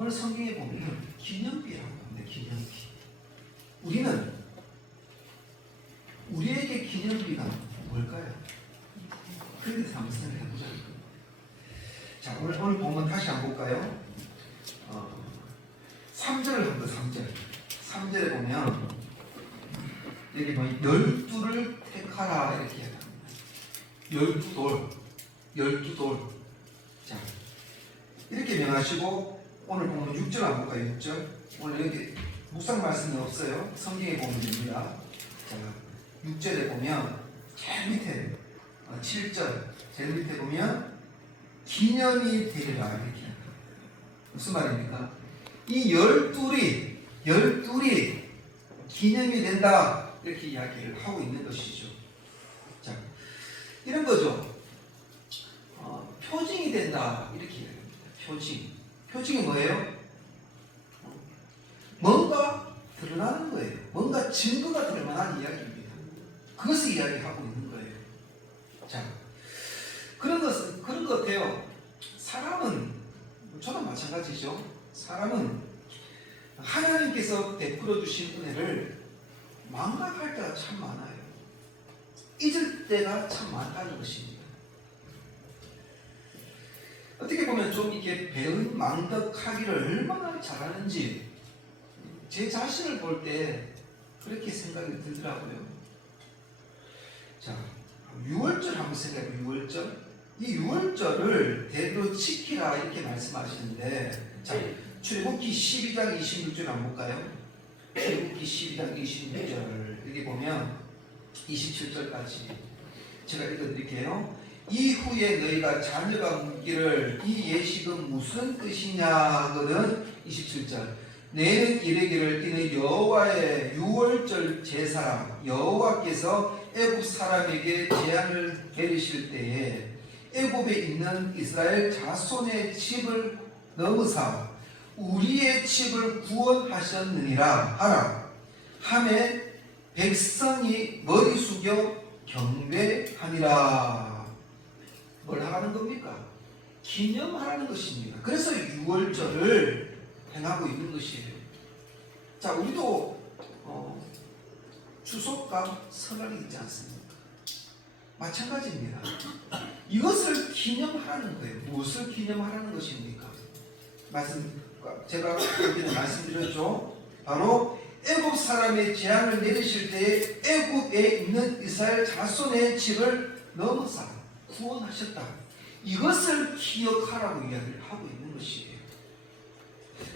오늘 성경에 보면 기념비라고 합니다. 기념비. 우리는 우리에게 기념비가 뭘까요? 그에 대해서 한번 생각해 보자. 자, 오늘 보면 다시 한번 볼까요? 3절을 한번 3절에 보면 여기 보면 12를 택하라 이렇게 합니다. 12돌. 자, 이렇게 명하시고 오늘 보면 6절 한번 볼까요? 6절. 오늘 여기 묵상 말씀이 없어요. 성경에 보면 됩니다. 자, 6절에 보면 제일 밑에 7절 제일 밑에 보면 기념이 되리라 이렇게 합니다. 무슨 말입니까? 이 12이 기념이 된다 이렇게 이야기를 하고 있는 것이죠. 자, 이런 거죠. 표징이 된다 이렇게 이야기합니다. 표징이 뭐예요? 뭔가 드러나는 거예요. 뭔가 증거가 될 만한 이야기입니다. 그것을 이야기하고 있는 거예요. 자, 그런 것 같아요. 사람은, 저도 마찬가지죠. 사람은 하나님께서 베풀어 주신 은혜를 망각할 때가 참 많아요. 잊을 때가 참 많다는 것입니다. 어떻게 보면 좀 이렇게 배은 망덕하기를 얼마나 잘하는지 제 자신을 볼 때 그렇게 생각이 들더라고요. 자, 6월절 한번 생각해보면 6월절. 이 6월절을 대로 지키라 이렇게 말씀하시는데, 자, 출애굽기 12장 26절 한번 볼까요? 출애굽기 12장 26절 여기 보면 27절까지 제가 읽어드릴게요. 이후에 너희가 자녀가 묻기를 이 예식은 무슨 뜻이냐 하거든. 27절 너희는 이르기를 이는 여호와의 6월절 제사라. 여호와께서 애굽 사람에게 재앙을 내리실 때에 애굽에 있는 이스라엘 자손의 집을 넘으사 우리의 집을 구원하셨느니라 하라. 하매 백성이 머리 숙여 경배하니라. 뭘 하라는 겁니까? 기념하라는 것입니다. 그래서 6월절을 행하고 있는 것이에요. 자, 우리도 추석과 설날이 있지 않습니까? 마찬가지입니다. 이것을 기념하라는 거예요. 무엇을 기념하라는 것입니까? 제가 여기는 말씀드렸죠. 바로 애굽 사람의 재앙을 내리실 때에 애굽에 있는 이스라엘 자손의 집을 넘어서 구원하셨다. 이것을 기억하라고 이야기를 하고 있는 것이에요.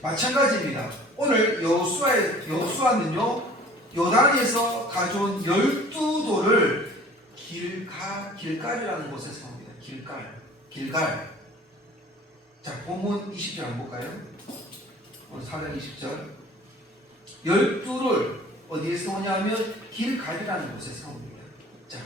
마찬가지입니다. 오늘 여호수아는요 요단에서 가져온 12돌을 길갈이라는 곳에 세웁니다. 길갈. 자, 본문 20절 한번 볼까요? 오늘 4장 20절 12를 어디에 세우냐면 길갈이라는 곳에 세웁니다. 자,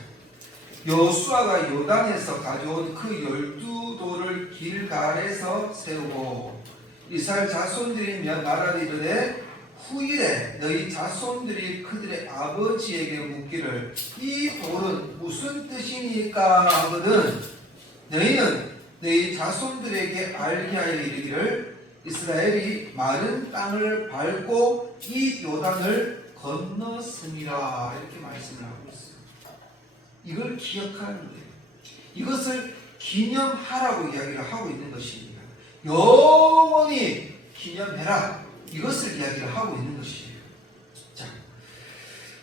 여호수아가 요단에서 가져온 그 12돌을 길갈에서 세우고 이스라엘 자손들이 말하되 이르되 후일에 너희 자손들이 그들의 아버지에게 묻기를 이 돌은 무슨 뜻이니까 하거든. 너희는 너희 자손들에게 알게 하여 이르기를 이스라엘이 마른 땅을 밟고 이 요단을 건넜음이라 이렇게 말씀을 하고 있어요. 이걸 기억하는 거예요. 이것을 기념하라고 이야기를 하고 있는 것입니다. 영원히 기념해라. 이것을 이야기를 하고 있는 것이에요. 자,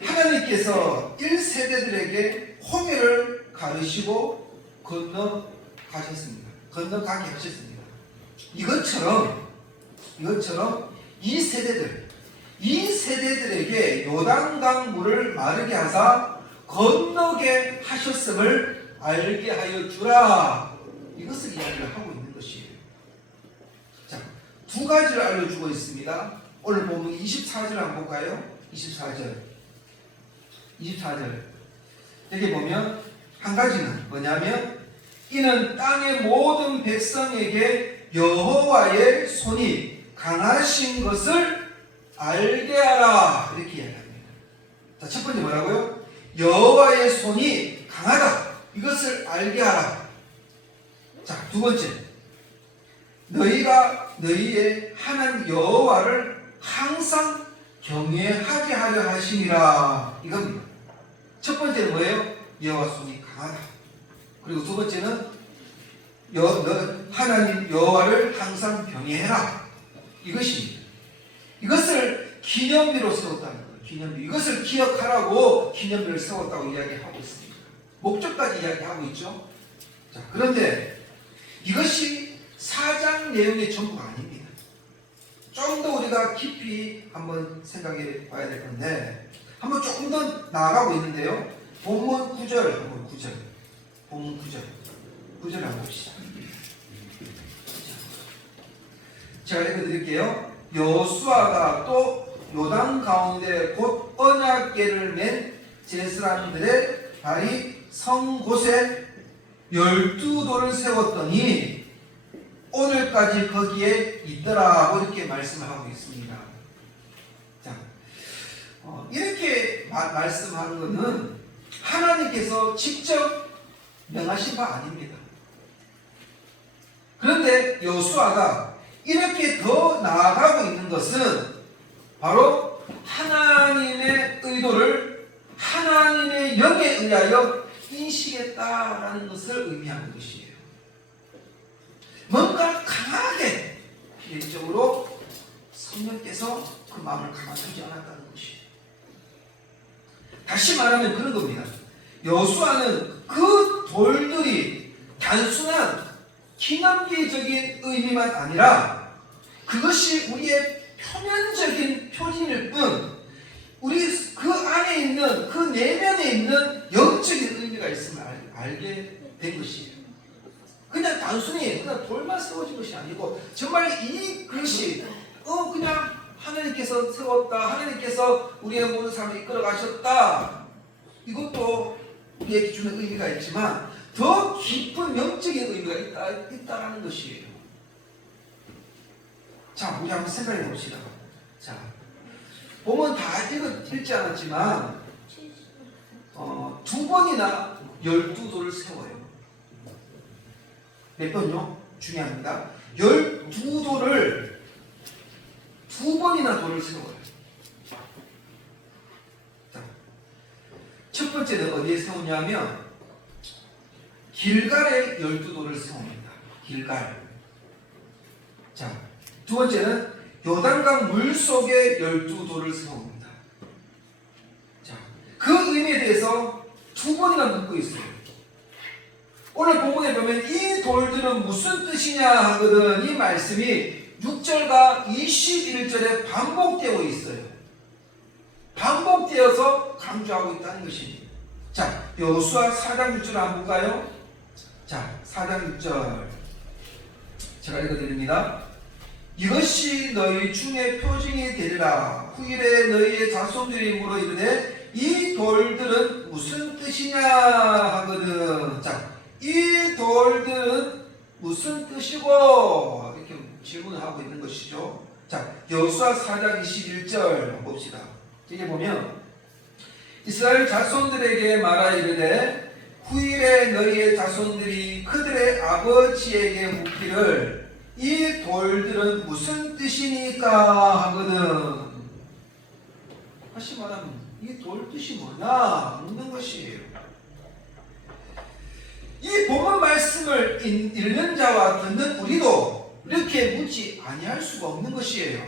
하나님께서 1세대들에게 홍해를 가르시고 건너가셨습니다. 건너가게 하셨습니다. 이것처럼 이 세대들에게 요단강 물을 마르게 하사 건너게 하셨음을 알게 하여 주라. 이것을 이야기를 하고 있는 것이에요. 자, 두 가지를 알려주고 있습니다. 오늘 보면 24절 한번 볼까요? 24절 여기 보면 한 가지는 뭐냐면 이는 땅의 모든 백성에게 여호와의 손이 강하신 것을 알게 하라. 이렇게 이야기합니다. 자, 첫 번째 뭐라고요? 여호와의 손이 강하다. 이것을 알게 하라. 자, 두 번째 너희가 너희의 하나님 여호와를 항상 경외하게 하려 하심이라 이겁니다. 첫 번째는 뭐예요? 여호와 손이 강하다. 그리고 두 번째는 하나님 여호와를 항상 경외해라 이것입니다. 이것을 기념비로 세웠다는 거예요. 기념비. 이것을 기억하라고 기념비를 세웠다고 이야기하고 있습니다. 목적까지 이야기하고 있죠. 자, 그런데 이것이 4장 내용의 전부가 아닙니다. 좀 더 우리가 깊이 한번 생각해 봐야 될 건데 한번 조금 더 나아가고 있는데요. 본문 9절 본문 9절 한번 봅시다. 제가 읽어드릴게요. 여호수아가 또 요단 가운데 곧 언약궤를 맨 제사장들의 발이 성 곳에 12돌을 세웠더니 오늘까지 거기에 있더라고 이렇게 말씀을 하고 있습니다. 자, 이렇게 말씀하는 것은 하나님께서 직접 명하신 바 아닙니다. 그런데 여호수아가 이렇게 더 나아가고 있는 것은 바로 하나님의 의도를 하나님의 영에 의하여 인식했다라는 것을 의미하는 것이에요. 뭔가 강하게 개인적으로 성령께서 그 마음을 가만두지 않았다는 것이에요. 다시 말하면 그런 겁니다. 여호수아는 그 돌들이 단순한 기념비적인 의미만 아니라 그것이 우리의 표면적인 표징일 뿐 우리 그 안에 있는 그 내면에 있는 영적인 의미가 있음을 알게 된 것이에요. 그냥 단순히 그냥 돌만 세워진 것이 아니고 정말 이 것이 그냥 하나님께서 세웠다, 하나님께서 우리의 모든 삶을 이끌어 가셨다, 이것도 우리에게 주는 의미가 있지만 더 깊은 영적인 의미가 있다라는 것이에요. 자, 우리 한번 생각해 봅시다. 자, 보면 다 읽지 않았지만 2번이나 12돌을 세워요. 몇 번요? 중요합니다. 12돌을 2번이나 돌을 세워요. 자, 첫 번째는 어디에 세우냐면 길갈에 12돌을 세웁니다. 길갈. 자, 두 번째는 요단강 물속에 12돌을 세웁니다. 자, 그 의미에 대해서 2번이나 묻고 있어요. 오늘 본문에 보면 이 돌들은 무슨 뜻이냐 하거든 이 말씀이 6절과 21절에 반복되어 있어요. 반복되어서 강조하고 있다는 것입니다. 자, 여호수아 4장 6절 한번 볼까요? 자, 4장 6절 제가 읽어드립니다. 이것이 너희 중에 표징이 되리라. 후일에 너희의 자손들이 물어 이르되 이 돌들은 무슨 뜻이냐 하거든. 자, 이 돌들은 무슨 뜻이고 이렇게 질문을 하고 있는 것이죠. 자, 여호수아 4장 21절 봅시다. 여기 보면 이스라엘 자손들에게 말하 이르되 후일에 너희의 자손들이 그들의 아버지에게 묻기를 이 돌들은 무슨 뜻이니까 하거든. 다시 말하면 이 돌 뜻이 뭐냐 묻는 것이에요. 이 본문 말씀을 읽는 자와 듣는 우리도 이렇게 묻지 아니할 수가 없는 것이에요.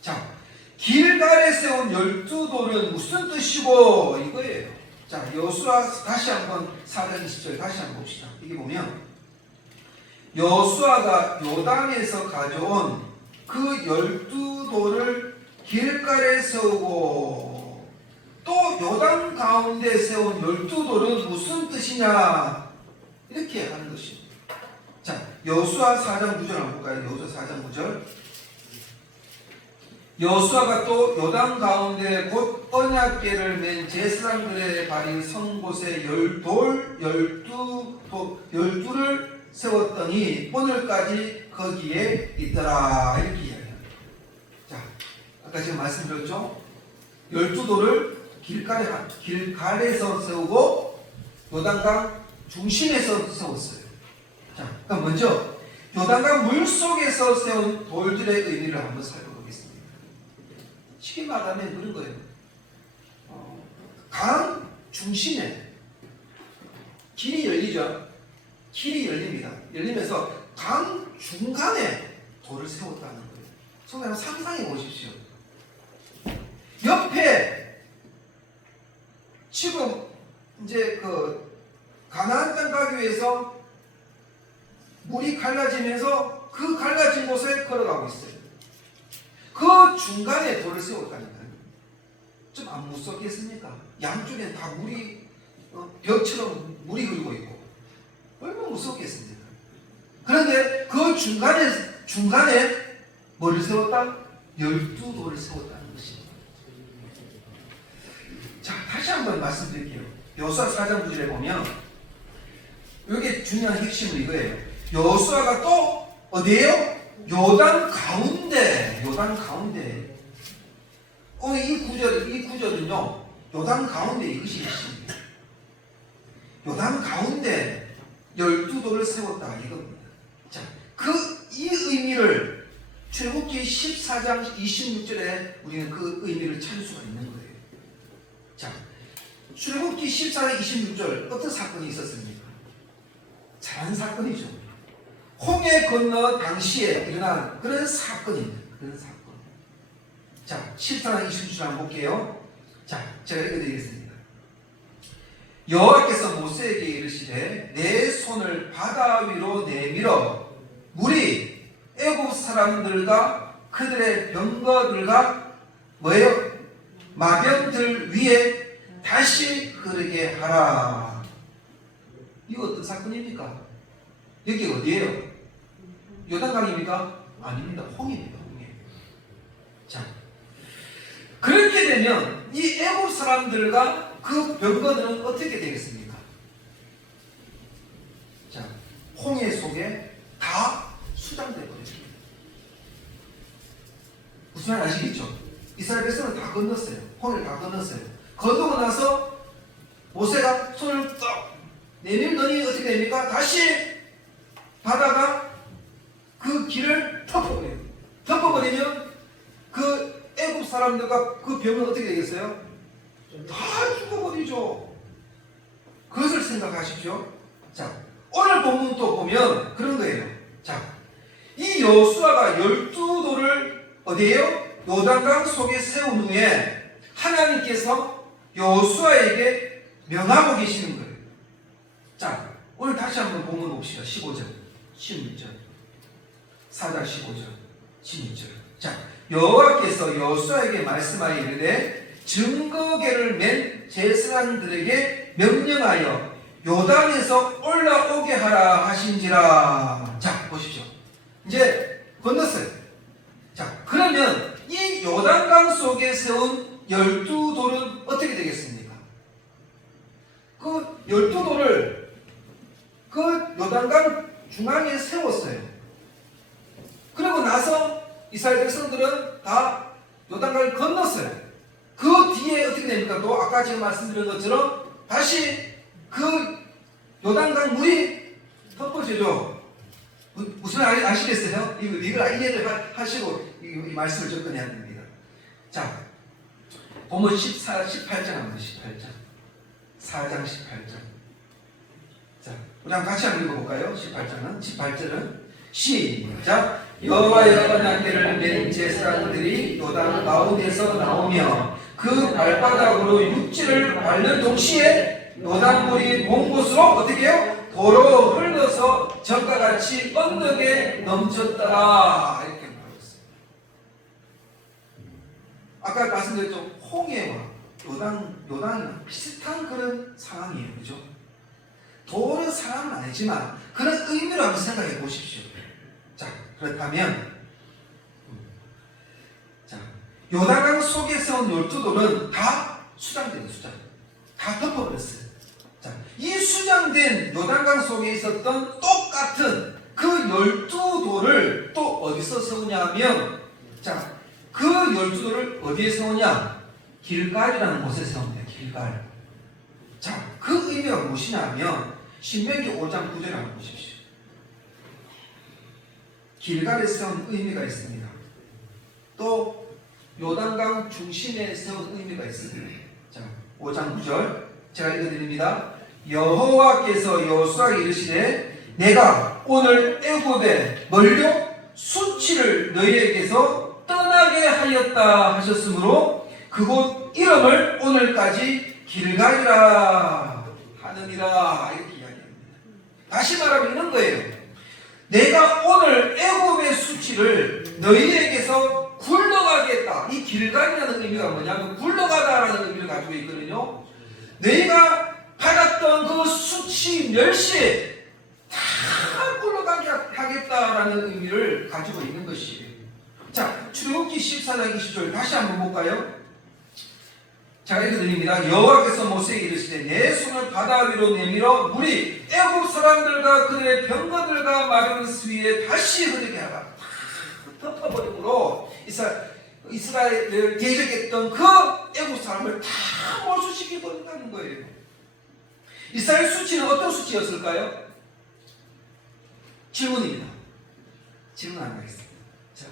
자, 길갈에 세운 12돌은 무슨 뜻이고 이거예요. 자, 여호수아 다시 한번 4장 20절 다시 한번 봅시다. 이게 보면 여호수아가 요단에서 가져온 그 12돌을 길갈에 세우고 또 요단 가운데 세운 12돌은 무슨 뜻이냐 이렇게 하는 것입니다. 자, 여호수아 4장 9절 한번 볼까요? 여호수아 4장 9절 여호수아가 또 요단 가운데 곧 언약궤를 맨 제사장들의 발이 선 곳에 12를 세웠더니 오늘까지 거기에 있더라 이렇게 이야기합니다. 자, 아까 제가 말씀드렸죠? 12돌을 길갈에서 세우고 요단강 중심에서 세웠어요. 자, 그럼 먼저 요단강 물 속에서 세운 돌들의 의미를 한번 살펴보겠습니다. 쉽게 말하면 그런 거예요. 강 중심에 길이 열리죠. 길이 열립니다. 열리면서 강 중간에 돌을 세웠다는 거예요. 성도님 상상해 보십시오. 옆에 지금 이제 그 가나안 땅 가기 위해서 물이 갈라지면서 그 갈라진 곳에 걸어가고 있어요. 그 중간에 돌을 세웠다니까요. 좀 안 무섭겠습니까? 양쪽엔 다 물이 벽처럼 물이 흐르고 있고 얼마나 무섭겠습니까? 그런데 그 중간에 뭐를 세웠다? 12돌을 세웠다는 것입니다. 자, 다시 한번 말씀드릴게요. 여호수아 4장 9절에 보면 여기 중요한 핵심은 이거예요. 여호수아가 또 어디에요? 요단 가운데. 이 구절은요, 요단 가운데 이것이 핵심입니다. 요단 가운데 12돌을 세웠다 이겁니다. 자, 이 의미를 출애굽기 14장 26절에 우리는 그 의미를 찾을 수가 있는 거예요. 자, 출애굽기 14장 26절 어떤 사건이 있었습니까? 잘한 사건이죠. 홍해 건너 당시에 일어난 그런 사건입니다. 그런 사건. 자, 14장 26절 한번 볼게요. 자, 제가 읽어드리겠습니다. 여호와께서 모세에게 이르시되 내 손을 바다 위로 내밀어 물이 애굽 사람들과 그들의 병거들과 뭐예요? 마병들 위에 다시 흐르게 하라. 이거 어떤 사건입니까? 여기 어디예요? 요단강입니까? 아닙니다. 홍해입니다. 홍해. 자, 그렇게 되면 이 애굽 사람들과 그 병거들은 어떻게 되겠습니까? 자, 홍해 속에 다 수장돼 버렸습니다. 무슨 말 아시겠죠? 이스라엘 백성은 다 건넜어요. 홍해를 다 건넜어요. 건너고 나서 모세가 손을 딱 내밀더니 어떻게 됩니까? 다시 바다가 그 길을 덮어버려요. 덮어버리면 그 애굽 사람들과 그 병은 어떻게 되겠어요? 다 죽어버리죠. 그것을 생각하십시오. 자, 오늘 본문도 보면 그런 거예요. 자, 이 여호수아가 12돌을 어디에요? 요단강 속에 세운 후에 하나님께서 여호수아에게 명하고 계시는 거예요. 자, 오늘 다시 한번 본문 봅시다. 15절, 16절, 4장 15절, 16절. 자, 여호와께서 여호수아에게 말씀하여 이르되 증거궤를 맨 제사장들에게 명령하여 요단에서 올라오게 하라 하신지라. 자, 보십시오. 이제 건넜어요. 자, 그러면 이 요단강 속에 세운 12돌은 어떻게 되겠습니까? 그 12돌을 그 요단강 중앙에 세웠어요. 그리고 나서 이스라엘 백성들은 다 요단강을 건넜어요. 그 뒤에 어떻게 됩니까? 또 아까 제가 말씀드린 것처럼 다시 그 요단강 물이 덮어지죠. 무슨 말 아시겠어요? 이걸 이해를 하시고 이 말씀을 접근해야 됩니다. 자, 본문 18장 한번 18장. 4장 18장. 자, 우리 한번 같이 한번 읽어볼까요? 18절은 시작. 여호와의 언약궤를 맨 제사장들이 요단 가운데서 나오며 그 발바닥으로 육지를 밟는 동시에 요단물이 본 곳으로 어떻게 해요? 도로 흘러서 적과 같이 언덕에 넘쳤더라. 이렇게 말했어요. 아까 말씀드렸죠. 홍해와 요단이랑 비슷한 그런 상황이에요. 그죠? 도는 사람은 아니지만 그런 의미로 한번 생각해 보십시오. 자, 그렇다면 자, 요단강 속에 세운 12돌은 다 수장된 수장. 다 덮어버렸어요. 자, 이 수장된 요단강 속에 있었던 똑같은 그 12돌을 또 어디서 세우냐면, 자, 그 12돌을 어디에 세우냐? 길갈이라는 곳에 세웁니다. 길갈. 자, 그 의미가 무엇이냐면 신명기 5장 9절을 한번 보십시오. 길갈에 세운 의미가 있습니다. 또 요단강 중심에 세운 의미가 있습니다. 자, 5장 9절 제가 읽어드립니다. 여호와께서 여호수아에게 이르시되 내가 오늘 애굽에 멀려 수치를 너희에게서 떠나게 하였다 하셨으므로 그곳 이름을 오늘까지 길갈이라 하느니라 이렇게 이야기합니다. 다시 말하면 이런 거예요. 내가 오늘 애굽의 수치를 너희에게서 굴러가게 했다. 이 길갈이라는 의미가 뭐냐면 굴러가다라는 의미를 가지고 있거든요. 너희가 받았던 그 수치 멸시 다 굴러가게 하겠다라는 의미를 가지고 있는 것이에요. 자, 출애굽기 14장 20절 다시 한번 볼까요? 자, 읽어드립니다. 여호와께서 모세에게 이르시되 내 손을 바다 위로 내밀어 물이 애굽 사람들과 그들의 병거들과 마른 수위에 다시 흐르게 하라. 다 덮어버림으로 이스라엘을 대적했던 그 애굽 사람을 다 몰수시켜 버린다는 거예요. 이스라엘 수치는 어떤 수치였을까요? 질문입니다. 질문 안 하겠습니다. 자,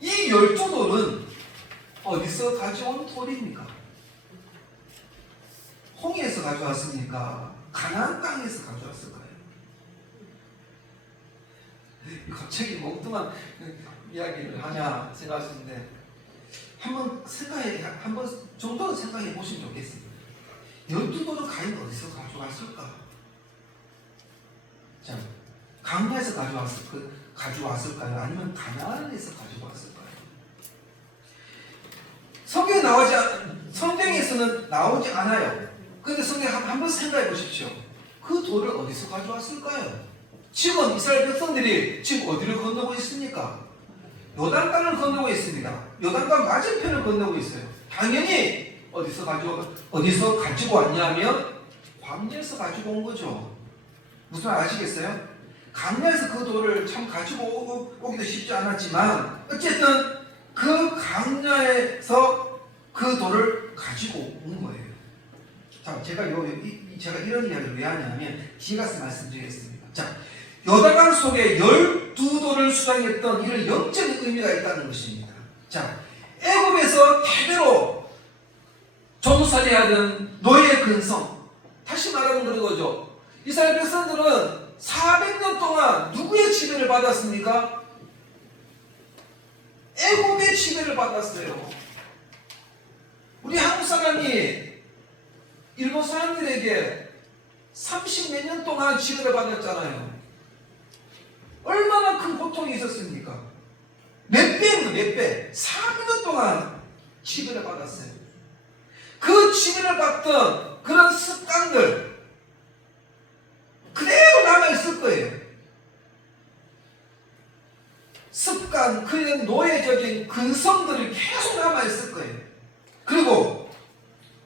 이 12돌은 어디서 가져온 돌입니까? 홍해에서 가져왔습니까? 가나안 땅에서 가져왔을까요? 갑자기 엉뚱한 이야기를 하냐 생각하시는데 한번 정도는 생각해 보시면 좋겠습니다. 12돌은 과연 어디서 가져왔을까? 자, 강야에서 가져왔을까요? 아니면 가나안에서 가져왔을까요? 성경에서는 나오지 않아요. 그런데 성경에 한번 생각해 보십시오. 그 돌을 어디서 가져왔을까요? 지금 이스라엘 백성들이 지금 어디를 건너고 있습니까? 요단강을 건너고 있습니다. 요단강 맞은편을 건너고 있어요. 당연히 어디서 가지고 왔냐면 광야에서 가지고 온 거죠. 무슨 말 아시겠어요? 강야에서 그 돌을 참 가지고 오기도 쉽지 않았지만 어쨌든 그 강야에서 그 돌을 가지고 온 거예요. 자, 제가 이런 이야기를 왜 하냐면 뒤가서 말씀드리겠습니다. 자, 요단강 속에 12돌을 수장했던 이런 영적인 의미가 있다는 것입니다. 자, 애굽에서 대대로 종살이하던 노예 근성, 다시 말하면 그런 거죠. 이스라엘 백성들은 400년 동안 누구의 지배를 받았습니까? 애굽의 지배를 받았어요. 우리 한국 사람이 일본 사람들에게 30몇 년 동안 지배를 받았잖아요. 얼마나 큰 고통이 있었습니까? 몇 배, 400년 동안 지배를 받았어요. 그 지배를 받던 그런 습관들 그대로 남아있을 거예요. 습관, 그런 노예적인 근성들이 계속 남아있을 거예요. 그리고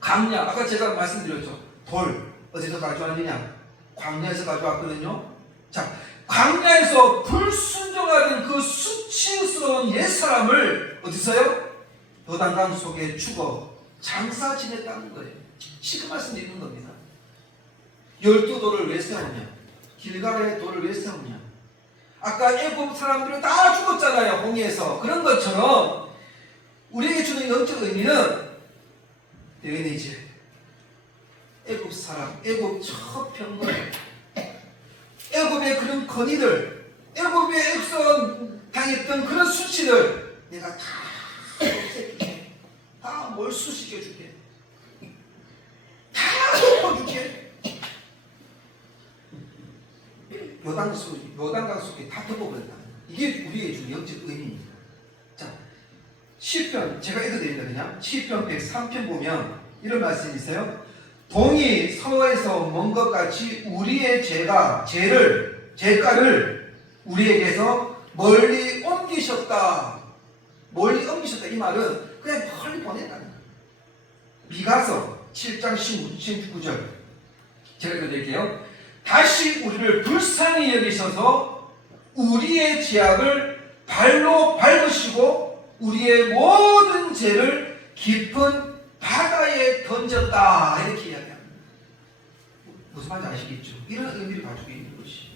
강야, 아까 제가 말씀드렸죠. 돌, 어디서 가져왔느냐? 광야에서 가져왔거든요. 자, 광야에서 불순종하던 그 수치스러운 옛사람을 어디서요? 요단강 속에 죽어 장사 지냈다는 거예요. 지금 말씀드리는 겁니다. 12돌을 왜 세웠냐? 길갈의 돌을 왜 세웠냐? 아까 애굽 사람들은 다 죽었잖아요. 홍해에서. 그런 것처럼 우리에게 주는 영적 의미는 여기는 이제 애굽 사람, 애굽 첫 병거들, 애굽의 그런 건의들, 애굽에서 당했던 그런 수치들 내가 다 없앨게, 다 몰수시켜줄게, 다 덮어줄게. 요단강 속에 다 덮어버렸다. 이게 우리의 주는 영적 의미입니다. 자, 시편 제가 읽어드립니다. 그냥 시편 103편 보면 이런 말씀이 있어요. 동이 서에서 먼 것 같이 우리의 죄가를 우리에게서 멀리 옮기셨다. 멀리 옮기셨다. 이 말은 그냥 멀리 보냈다는 거예요. 미가서 7장 19절 제가 읽어드릴게요. 다시 우리를 불쌍히 여기셔서 우리의 죄악을 발로 밟으시고 우리의 모든 죄를 깊은 바다에 던졌다. 이렇게 이야기합니다. 무슨 말인지 아시겠죠? 이런 의미를 가지고 있는 것이.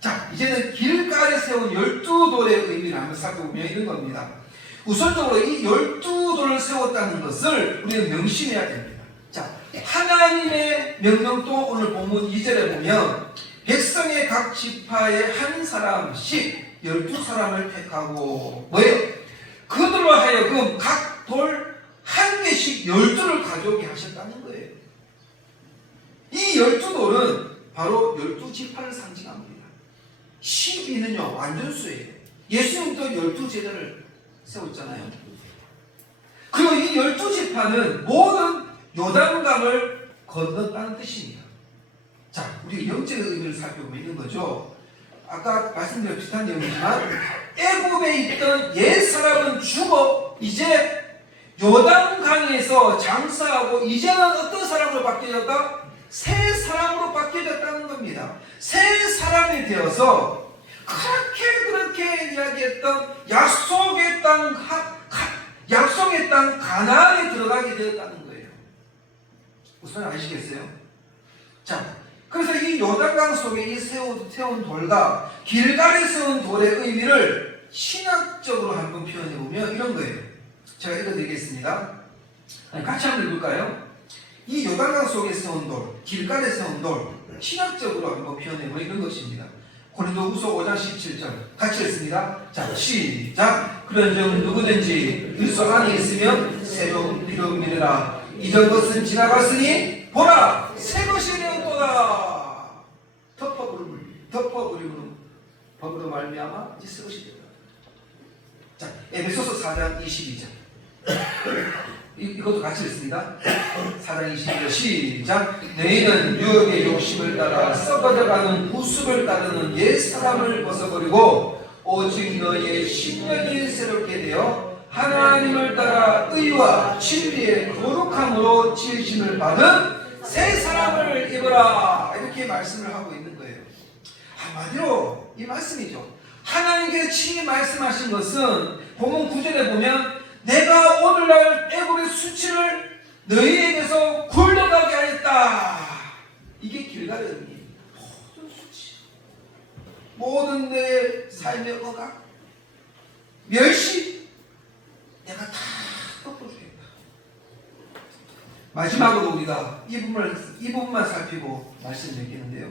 자, 이제는 길가에 세운 12돌의 의미를 한번 살펴보면 이런 겁니다. 우선적으로 이 12돌을 세웠다는 것을 우리는 명심해야 됩니다. 자, 하나님의 명령도 오늘 본문 2절에 보면 백성의 각 지파에 한 사람씩 12사람을 택하고 뭐예요? 그들로 하여금 각 돌 한 개씩 12돌을 가져오게 하셨다는 거예요. 이 12돌은 바로 12지파를 상징합니다. 12는요 완전수예요. 예수님도 12제자를 세웠잖아요. 그리고 이 12지파는 모든 요단강을 건넜다는 뜻입니다. 자, 우리 영적인 의미를 살펴보고 있는 거죠. 아까 말씀드린 비슷한 내용이지만 애굽에 있던 옛 사람은 죽어 이제 요단강에서 장사하고 이제는 어떤 사람으로 바뀌어졌다? 새 사람으로 바뀌어졌다는 겁니다. 새 사람이 되어서 그렇게 이야기했던 약속의 땅 가나안에 들어가게 되었다는 거예요. 무슨 아시겠어요? 자, 그래서 이 요단강 속에 이 세운 돌과 길갈에 세운 돌의 의미를 신학적으로 한번 표현해 보면 이런 거예요. 제가 읽어드리겠습니다. 같이 한번 읽을까요? 이 요단강 속에 세운 돌, 길갈에 세운 돌, 신학적으로 한번 표현해 보면 이런 것입니다. 고린도후서 5장 17절 같이 읽습니다. 자, 시작. 그런즉 누구든지 그리스도 안에 있으면 새로운 피로 믿으라. 이전 것은 지나갔으니 보라 새 것이 되었도다. 덮어버림으로 법으로 말미암아 이제 새 것이 되었다. 자, 에베소서 4장 22절 이것도 같이 읽습니다. 4장 22절 시작. 너희는 유혹의 욕심을 따라 썩어져가는 구습을 따르는 옛 사람을 벗어버리고 오직 너희의 심령이 새롭게 되어 하나님을 따라 의와 진리의 거룩함으로 지으심을 받은 새 사람을 입어라. 이렇게 말씀을 하고 있는 거예요. 한마디로 이 말씀이죠. 하나님께서 친히 말씀하신 것은 본문 9절에 보면 내가 오늘날 애굽의 수치를 너희에게서 굴러가게 하였다. 이게 길갈의 의미예요. 모든 수치, 모든 내 삶의 억압, 멸시 내가 다 덮어주겠다. 마지막으로 우리가 이 부분만 살피고 말씀드리겠는데요.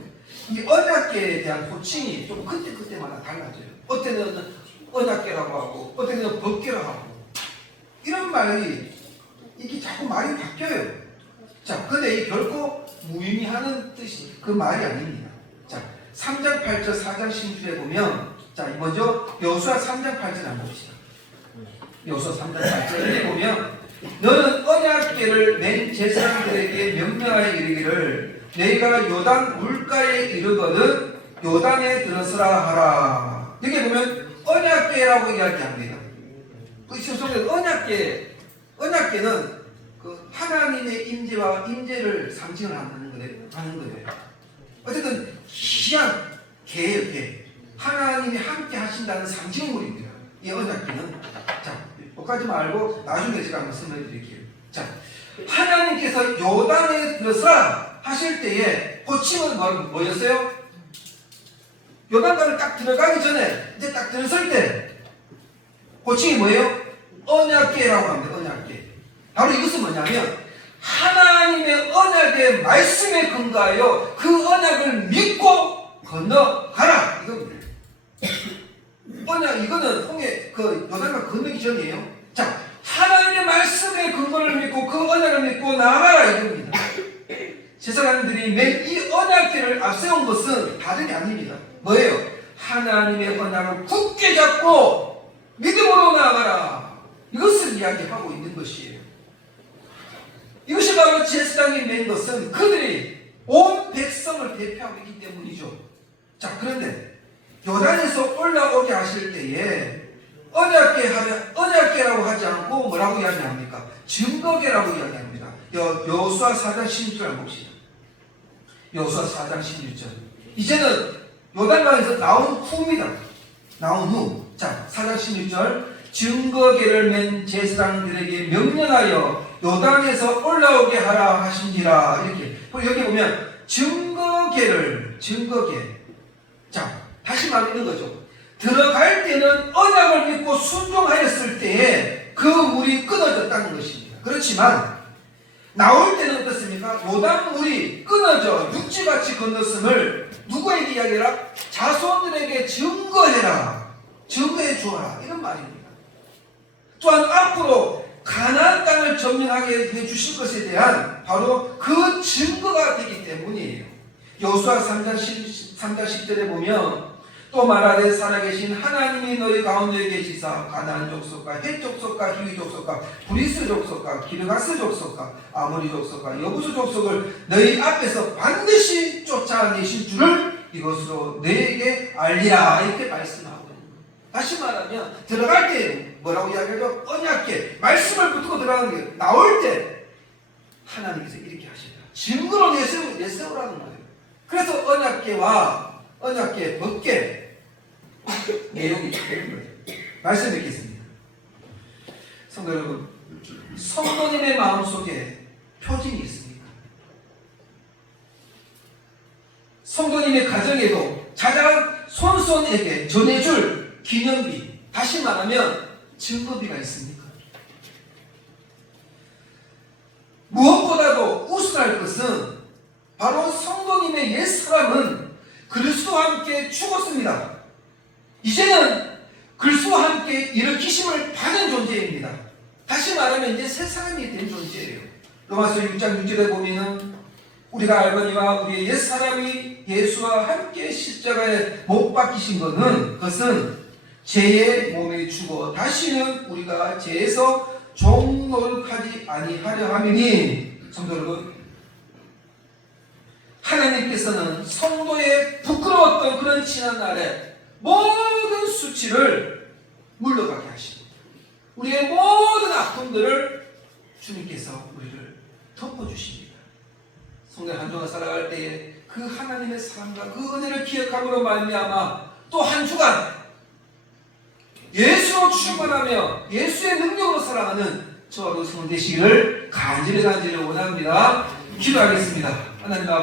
이 언약궤에 대한 호칭이 좀 그때마다 달라져요. 어때는 언약궤라고 하고 어때는 법궤라고 하고 이런 말이 이게 자꾸 말이 바뀌어요. 자, 근데 이 결코 무의미하는 뜻이 그 말이 아닙니다. 자, 3장 8절 4장 16절에 보면 자, 먼저 여호수아 3장 8절 한번 봅시다. 여호수아 3장 8절에 보면 너는 언약궤를 맨 제사장들에게 명령하여 이르기를 너희가 요단 물가에 이르거든 요단에 들어서라 하라. 여기 보면 언약궤라고 이야기합니다. 그 속에 언약궤는 그 하나님의 임재를 상징을 하는 거예요. 어쨌든 귀한 개예요, 개. 하나님이 함께 하신다는 상징물입니다. 이 언약궤는. 자, 여기까지 말고 나중에 제가 한번 설명해 드릴게요. 자, 하나님께서 요단에 들어서 하실 때에 호칭은 뭐였어요? 요단강을 딱 들어가기 전에 이제 딱 들어설 때 호칭이 뭐예요? 언약궤라고 합니다. 언약궤. 바로 이것은 뭐냐면 하나님의 언약의 말씀에 근거하여 그 언약을 믿고 건너가라 이겁니다. 언약 이거는 요단강 건너기 전이에요. 자, 하나님의 말씀에 근거를 믿고 그 언약을 믿고 나아가라 이겁니다. 제사장들이 맨 이 언약궤를 앞세운 것은 다름이 아닙니다. 뭐예요? 하나님의 언약을 굳게 잡고 믿음으로 나아가라. 이것을 이야기하고 있는 것이에요. 이것이 바로 제사장이 맨 것은 그들이 온 백성을 대표하고 있기 때문이죠. 자, 그런데 요단에서 올라오게 하실 때에 언약궤라고 하지 않고 뭐라고 이야기합니까? 증거궤라고 이야기합니다. 여호수아 4장 16절 한번 봅시다. 여호수아 4장 16절. 이제는 요단강에서 나온 후입니다. 나온 후. 자, 4장 16절. 증거궤를 맨 제사장들에게 명령하여 요단에서 올라오게 하라 하신지라. 이렇게. 여기 보면 증거궤. 자, 다시 말하는 거죠. 들어갈 때는 언약을 믿고 순종하였을 때에 그 물이 끊어졌다는 것입니다. 그렇지만 나올 때는 어떻습니까? 요단물이 끊어져 육지같이 건넜음을 누구에게 이야기해라? 자손들에게 증거해라. 증거해 주어라. 이런 말입니다. 또한 앞으로 가나안 땅을 점령하게 해주실 것에 대한 바로 그 증거가 되기 때문이에요. 여호수아 3장 10절에 보면 또 말하되 살아계신 하나님이 너희 가운데 계시사 가나안 족속과 헷 족속과 히위 족속과 브리스 족속과 기르가스 족속과 아모리 족속과 여부수 족속을 너희 앞에서 반드시 쫓아내실 줄을 이것으로 너희에게 알리라. 이렇게 말씀하고 있는 거예요. 다시 말하면 들어갈 때 뭐라고 이야기하죠? 언약궤 말씀을 붙들고 들어가는 게 나올 때 하나님께서 이렇게 하신다. 증거로 내세우라는 거예요. 그래서 언약궤 법궤 내용이 되는 거예요. 말씀 읽겠습니다. 성도 여러분, 성도님의 마음속에 표징이 있습니까? 성도님의 가정에도 자잘한 손손에게 전해줄 기념비, 다시 말하면 증거비가 있습니까? 무엇보다도 우선할 것은 바로 성도님의 옛사람은 그리스도와 함께 죽었습니다. 이제는 그리스도와 함께 일으키심을 받은 존재입니다. 다시 말하면 이제 새 사람이 된 존재예요. 로마서 6장 6절에 보면은 우리가 알거니와 우리의 옛사람이 예수와 함께 십자가에 못 박히신 그것은 죄의 몸에 죽어 다시는 우리가 죄에서 종노릇하지 아니하려 함이니. 성도 여러분, 하나님께서는 성도의 부끄러웠던 그런 지난 날에 모든 수치를 물러가게 하십니다. 우리의 모든 아픔들을 주님께서 우리를 덮어주십니다. 성도 한 주간 살아갈 때에 그 하나님의 사랑과 그 은혜를 기억함으로 말미암아 또 한 주간 예수로 충만하며 예수의 능력으로 살아가는 저와 여러분 되시기를 간절히 원합니다. 기도하겠습니다. 하나님 아버지,